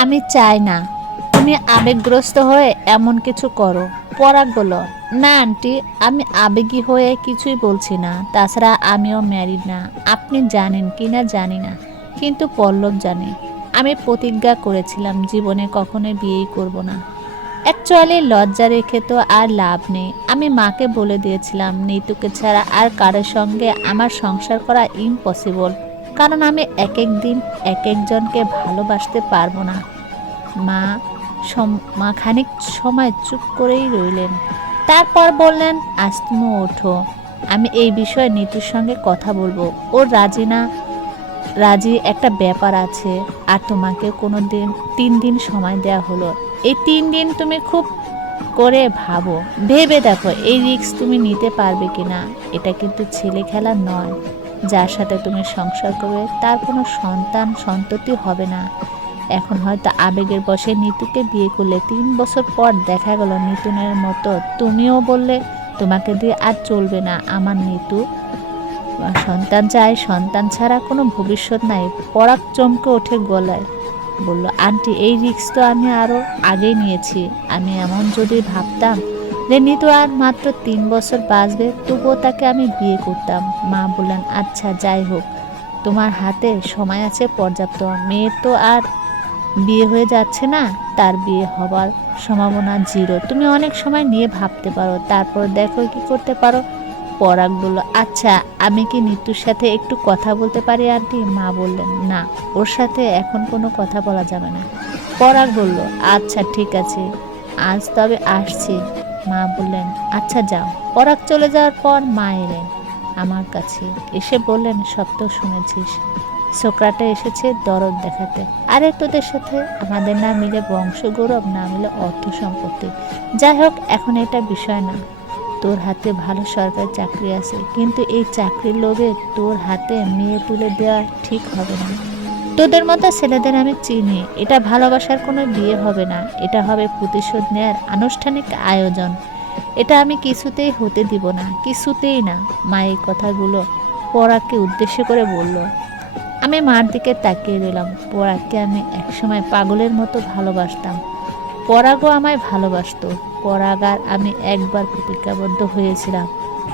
আমি চাই না। তুমি আবেগগ্রস্ত হয়ে এমন কিছু করো। পরাগ বলো না, আন্টি, আমি আবেগী হয়ে কিছুই বলছি না। তাছাড়া আমিও ম্যারিড না। আপনি জানেন কি না জানি না। কিন্তু পল্লব জানে। আমি প্রতিজ্ঞা করেছিলাম জীবনে কখনোই বিয়েই করব না। অ্যাকচুয়ালি লজ্জা রেখে তো আর লাভ নেই। আমি মাকে বলে দিয়েছিলাম নিতুকে ছাড়া আর কারোর সঙ্গে আমার সংসার করা ইম্পসিবল কারণ আমি এক এক দিন এক একজনকে ভালোবাসতে পারব না। মা মা খানিক সময় চুপ করেই রইলেন। তারপর বললেন, আজ তুমি ওঠো। আমি এই বিষয়ে নিতুর সঙ্গে কথা বলব। ওর রাজি না, রাজি একটা ব্যাপার আছে। আর তোমাকে কোনো দিন তিন দিন সময় দেওয়া হলো। এই তিন দিন তুমি খুব করে ভাবো। ভেবে দেখো, এই রিস্ক তুমি নিতে পারবে কিনা। এটা কিন্তু ছেলে খেলা নয়। যার সাথে তুমি সংসার করবে, তার কোনো সন্তান সন্ততি হবে না। এখন হয়তো আবেগের বসে নিতুকে বিয়ে করলে তিন বছর পর দেখা গেল নিতুনের মতো। তুমিও বললে, তোমাকে দিয়ে আর চলবে না আমার নিতু। সন্তান চাই সন্তান ছাড়া কোনো ভবিষ্যৎ নাই। পরাগ চমকে ওঠে গলায়। বলল, আন্টি, এই রিক্স তো আমি আরও আগেই নিয়েছি। আমি এমন যদি ভাবতাম যে নিতু আর মাত্র তিন বছর বাঁচবে, তবুও তাকে আমি বিয়ে করতাম। মা বললেন আচ্ছা যাই হোক, তোমার হাতে সময় আছে পর্যাপ্ত। মেয়ের তো আর বিয়ে হয়ে যাচ্ছে না, তার বিয়ে হবার সম্ভাবনা জিরো। তুমি অনেক সময় নিয়ে ভাবতে পারো, তারপর দেখো কি করতে পারো। পরাগ বলল আচ্ছা আমি কি নিতুর সাথে একটু কথা বলতে পারি, আন্টি? মা বললেন, না, ওর সাথে এখন কোনো কথা বলা যাবে না। পরাগ বলল আচ্ছা ঠিক আছে, আজ তবে আসছি। মা বললেন আচ্ছা যাও। পরাগ চলে যাওয়ার পর মা এলেন। আমার কাছে এসে বললেন সব তো শুনেছিস। সোকরাটা এসেছে দরদ দেখাতে। আরে, তোদের সাথে আমাদের না মিলে বংশগৌরব না মিলে অর্থ সম্পত্তি। যাই হোক, এখন এটা বিষয় না। তোর হাতে ভালো সরকারি চাকরি আছে, কিন্তু এই চাকরির লোভে তোর হাতে মেয়ে তুলে দেওয়া ঠিক হবে না। তোদের মতো ছেলেদের আমি চিনি। এটা ভালোবাসার কোনো বিয়ে হবে না। এটা হবে প্রতিশোধ নেয়ার আনুষ্ঠানিক আয়োজন। এটা আমি কিছুতেই হতে দিব না, কিছুতেই না, মা এই কথাগুলো পরাগকে উদ্দেশ্য করে বলল। আমি মার দিকে তাকিয়ে রইলাম। পরাগকে আমি একসময় পাগলের মতো ভালোবাসতাম। পরাগও আমায় ভালোবাসতো। পরাগ আর আমি একবার প্রতিজ্ঞাবদ্ধ হয়েছিলাম।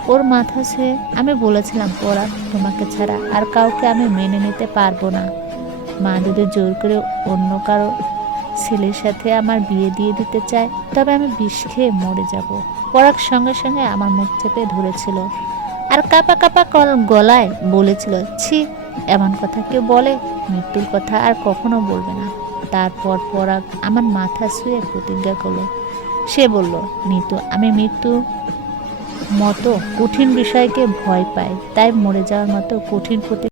ওর মাথা ছুঁয়ে আমি বলেছিলাম, পরাগ, তোমাকে ছাড়া আর কাউকে আমি মেনে নিতে পারব না। মা যদি জোর করে অন্য কারও ছেলের সাথে আমার বিয়ে দিয়ে দিতে চায়, তবে আমি বিষ খেয়ে মরে যাব। পরাগ সঙ্গে সঙ্গে আমার মুখ চেপে ধরেছিল আর কাপা কাপা গলায় বলেছিল, ছি, এমন কথা কেউ বলে, মৃত্যুর কথা আর কখনো বলবে না। তারপর পরাগ আমার মাথা শুয়ে প্রতিজ্ঞা করল। সে বলল, নিতু, আমি মৃত্যু মতো কঠিন বিষয়কে ভয় পাই, তাই মরে যাওয়ার মতো কঠিন প্রতি